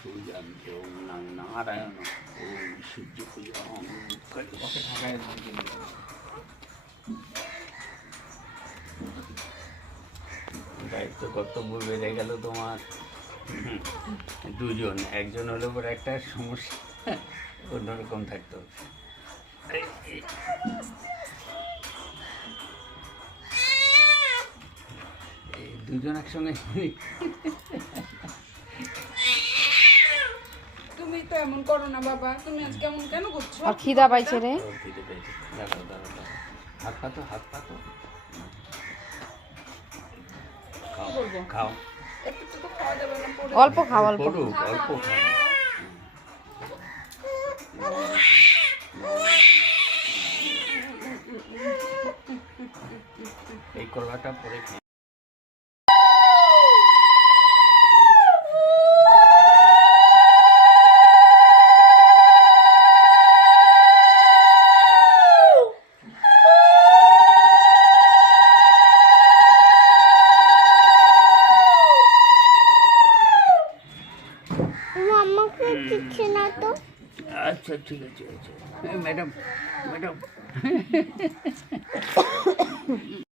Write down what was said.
সূর্যান্তে ওম নং নারায়ণ ওম সূর্য পূজা ওম দায়িত্ব কর্তব্য বেড়ে গেল তোমার। দুজন, একজন হলে পরে একটা সমস্যা অন্যরকম থাকতো। দুজন একসঙ্গে। তুমি তো এমন করো না বাবা, তুমি আজ কেমন কেন করছো? আর খিদা পাইছে রে। খিদে পেয়েছে, দাঁড়াও দাঁড়াও দাঁড়াও, হাত পাতো হাত পাতো, খাও খাও, একটু তো খাওয়া যাবে না, পরে অল্প খাও অল্প। পড়ুক অল্প খাও। এই কলাটা পরে খাও। আমাকে দিচ্ছে না তো। আচ্ছা ঠিক আছে, আচ্ছা ম্যাডাম ম্যাডাম